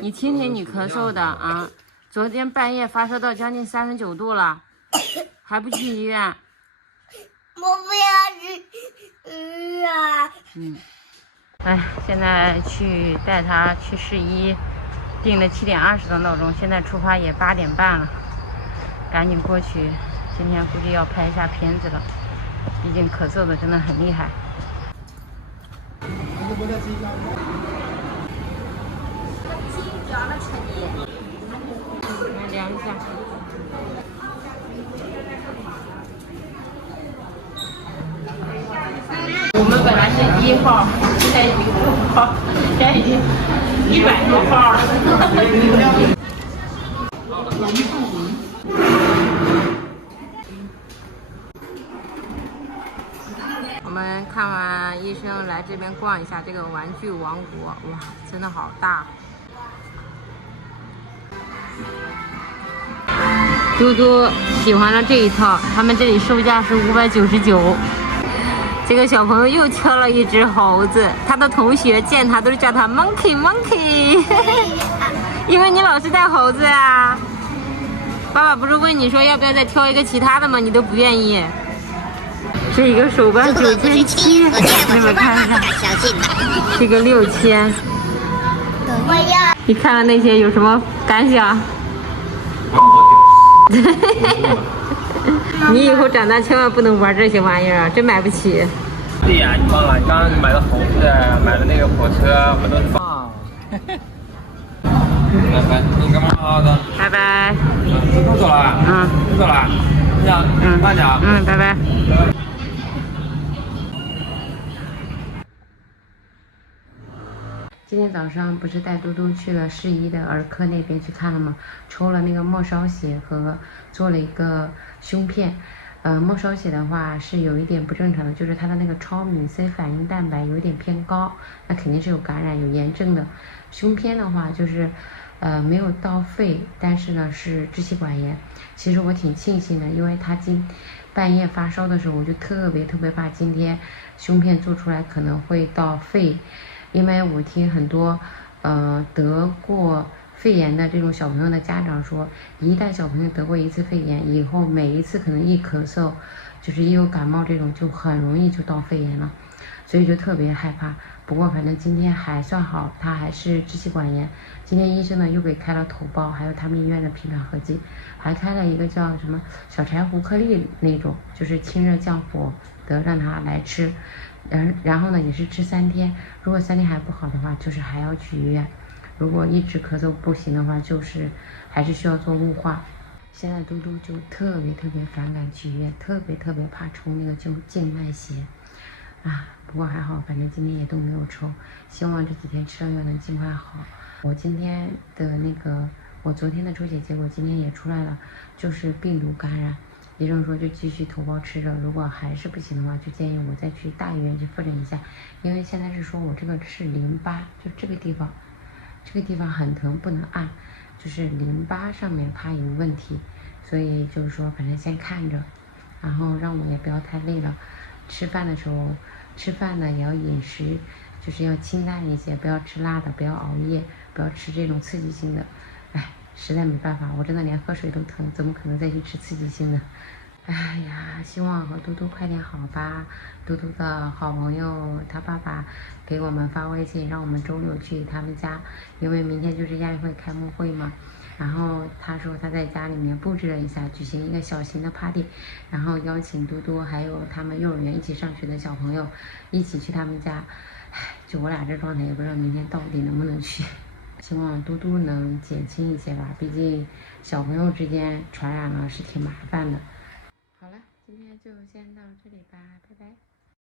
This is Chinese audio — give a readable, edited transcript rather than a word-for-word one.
你听听你咳嗽的啊！昨天半夜发烧到将近39度了，还不去医院？我不要去医院。哎，现在去带他去试医，定了7点20的闹钟，现在出发也8点半了，赶紧过去。今天估计要拍一下片子了，毕竟咳嗽的真的很厉害。来量一下。我们本来是1号，现在已经6号，现在已经100多号了。我们看完医生，来这边逛一下这个玩具王国，哇，真的好大！嘟嘟喜欢了这一套，他们这里售价是599。这个小朋友又挑了一只猴子，他的同学见他都是叫他 monkey monkey， 因为你老是带猴子啊。爸爸不是问你说要不要再挑一个其他的吗？你都不愿意。这一个手办9700，你们看一下，这个6000。你看了那些有什么感想？你以后长大千万不能玩这些玩意儿，真买不起。对呀，你忘了，你刚刚买的猴子，买的那个火车，我都是放。拜拜，你干嘛好的？拜拜。不走了？不走了。这样，慢点。拜拜。今天早上不是带嘟嘟去了市医的儿科那边去看了吗？抽了那个末梢血和做了一个胸片。末梢血的话是有一点不正常的，就是它的那个超敏 C 反应蛋白有一点偏高，那肯定是有感染有炎症的。胸片的话就是没有到肺，但是呢是支气管炎。其实我挺庆幸的，因为他半夜发烧的时候，我就特别怕今天胸片做出来可能会到肺。因为我听很多得过肺炎的这种小朋友的家长说，一旦小朋友得过一次肺炎以后，每一次可能一咳嗽，就是一有感冒这种就很容易就到肺炎了，所以就特别害怕。不过反正今天还算好，他还是支气管炎。今天医生呢又给开了头孢，还有他们医院的平常合剂，还开了一个叫什么小柴胡颗粒那种，就是清热降火的，让他来吃。然后呢也是吃3天，如果3天还不好的话，就是还要去医院。如果一直咳嗽不行的话，就是还是需要做雾化。现在嘟嘟就特别反感去医院，特别怕抽那个静脉血啊。不过还好，反正今天也都没有抽，希望这几天吃了药能尽快好。我今天的我昨天的抽血结果今天也出来了，就是病毒感染。医生说就继续头孢吃着，如果还是不行的话，就建议我再去大医院去复诊一下，因为现在是说我这个是淋巴，就这个地方很疼，不能按，就是淋巴上面怕有问题，所以就是说反正先看着，然后让我也不要太累了。吃饭的时候，吃饭呢也要饮食，就是要清淡一些，不要吃辣的，不要熬夜，不要吃这种刺激性的。哎，实在没办法，我真的连喝水都疼，怎么可能再去吃刺激性的？哎呀，希望和嘟嘟快点好吧。嘟嘟的好朋友他爸爸给我们发微信，让我们周六去他们家，因为明天就是亚运会开幕会嘛。然后他说他在家里面布置了一下，举行一个小型的 party， 然后邀请嘟嘟还有他们幼儿园一起上学的小朋友一起去他们家。就我俩这状态，也不知道明天到底能不能去。希望嘟嘟能减轻一些吧，毕竟小朋友之间传染了是挺麻烦的。好了，今天就先到这里吧，拜拜。